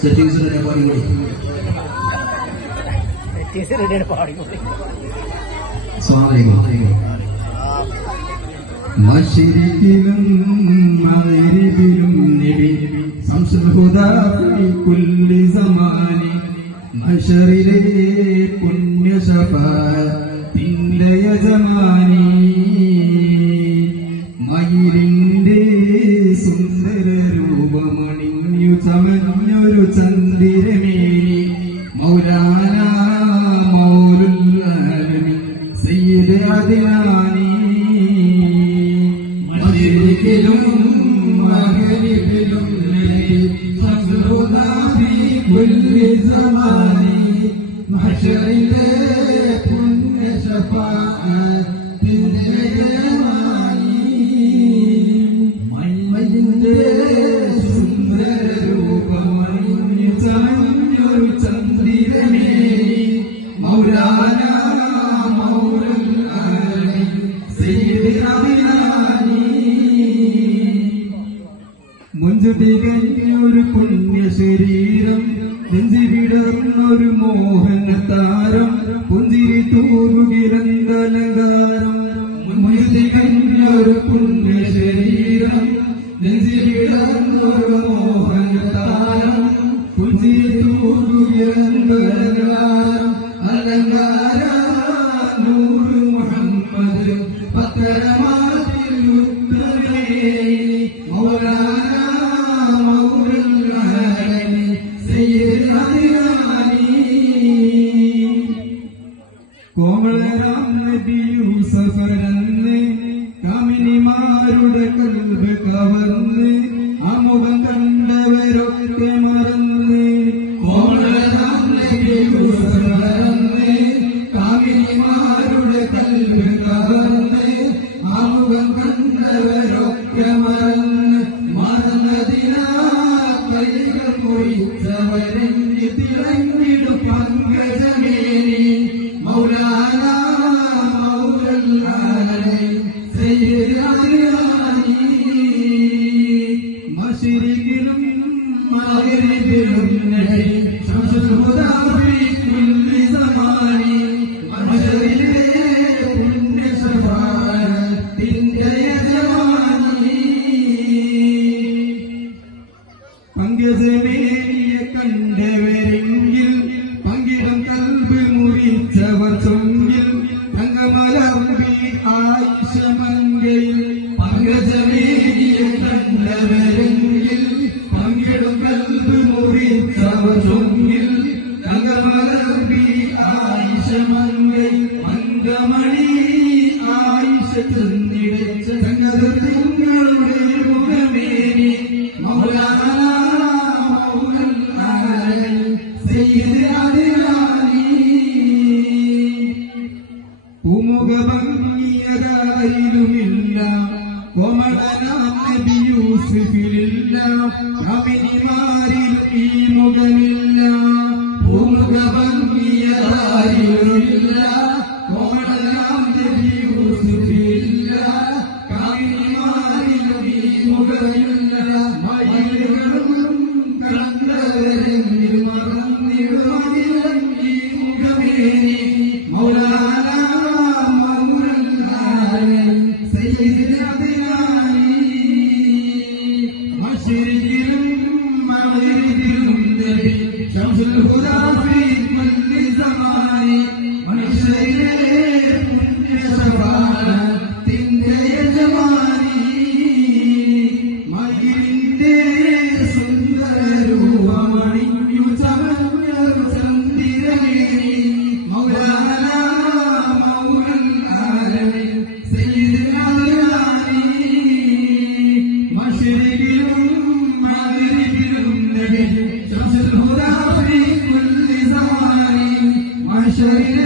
settings പാടിക്കൂടി മശരിക്കിലും മഗ്രിബിലും നബി ശംസുൽ ഹുദാ ഫീ കുല്ലി സമാനി മശറിലെ പുണ്യ ശഫാഅത്തിന്റെ യജമാനി മയിലിന്റെ സുന്ദര രൂപമണിഞ്ഞു ചമഞ്ഞൊരു ചന്ദ്രമേനി മൗലാന മൗലുൽ ആലമീൻ സയ്യിദ് അദ്നാനി മശരിക്കിലും മഗ്രിബിലും നബി ശംസുൽ ഹുദാ ഫീ കുല്ലി സമാനി മഹ്ശറിലെ പുണ്യ ശഫാഅത്തിന്റെ യജമാനി മയിലിന്റെ സുന്ദര രൂപമണിഞ്ഞു ചമഞ്ഞൊരു ചന്ദ്രമേനി മൗലാന മൗലുൽ ആലമീൻ സയ്യിദ് അദ്നാനി മുഞ്ചുതി കഴിഞ്ഞൊരു പുണ്യ ശരീരം നെഞ്ചി വിടർന്നൊരു മോഹന താരം പുഞ്ചിരി തൂറുകിരന്തലങ്കാരം മുഞ്ചുതി കഴിഞ്ഞൊരു പുണ്യ ശരീരം നെഞ്ചി വിടർന്നൊരു മോഹന താരം പുഞ്ചിരി തൂറുകിരന്തലങ്കാരം അലങ്കാര നൂറ് മുഹമ്മദ് പത്തരമാറ്റിൽ ഉത്തരേ മൗലാന മൗലുൽ ആലമീൻ സയ്യിദ് അദ്നാനി കോമളരാം നബി യൂസഫരന്ന് കാമിനിമാരുടെ കൽബ് കവർന്ന് ആ മുഖം കണ്ടവരൊക്കെ മറന്ന് കോമളരാം നബി യൂസഫരന്ന് കാമിനിമാരുടെ കൽബ് കവർന്ന് ആ മുഖം കണ്ടവരൊക്കെ മറന്ന് മറന്നതിനാ കൈകൾ കുറിച്ചവരെങ്കിൽ തിളങ്ങിടും പങ്കജമേനി മൗലാന മൗലുൽ ആലമീൻ സയ്യിദ് അദ്നാനി മശരിഖിലും മഗ്രിബിലും നബി ശംസുൽ ഹുദാ ഫീ കുല്ലി സമാനി മഹ്ശറിലെ പുണ്യ ശഫാഅത്തിന്റെ യജമാനി പങ്കജമേനിയെ കണ്ടവരെങ്കിൽ പങ്കിടം കൽബ് മുറിച്ചവർ ചൊങ്കിൽ തങ്കമലർമ്പി ആയിഷ മങ്കയിൽ പങ്കജമേനിയെ കണ്ടവരെങ്കിൽ പങ്കിടും കൽബ് മുറിച്ചവർ ചൊങ്കിൽ തങ്കമലർമ്പി ആയിഷ മങ്കയിൽ മങ്കമണി ആയിഷ ചെന്നിടച്ച തങ്കങ്ങളുടെ മുഖമേനി മൗലാന മൗലുൽ ആലമീൻ സയ്യിദ് അദ്നാനി പൂമുഖ ഭംഗിയതായിലുമില്ല കോമളനാം നബി യൂസുഫിലില്ല കാമിനിമാരിൽ ഈ മുഖമില്ല പൂമുഖ ഭംഗിയതായിലുമില്ല കോമളനാം നബി യൂസുഫിലില്ല കാമിനിമാരിൽ ഈ മുഖമില്ല മയിലുകളും കണ്ടവരെങ്കിൽ മറന്നിടും ഈ മുഖമേനി മൗലാന മൗലുൽ ആലമീൻ സയ്യിദ് അദ്നാനി മശരിഖിലും മഗ്രിബിലും നബി ശംസുൽ ഹുദാ ഫീ കുല്ലി സമാനി മഹ്ശറിലെ പുണ്യ ശഫാഅത്തിന്റെ യജമാനി മയിലിന്റെ സുന്ദര രൂപമണിഞ്ഞു ചമഞ്ഞൊരു ചന്ദ്രമേനി മൗലാന മൗലുൽ ആലമീൻ സയ്യിദ് അദ്നാനി മശരിഖിലും മഗ്രിബിലും നബി ശംസുൽ ഹുദാ ഫീ കുല്ലി സമാനി മഹ്ശറിലെ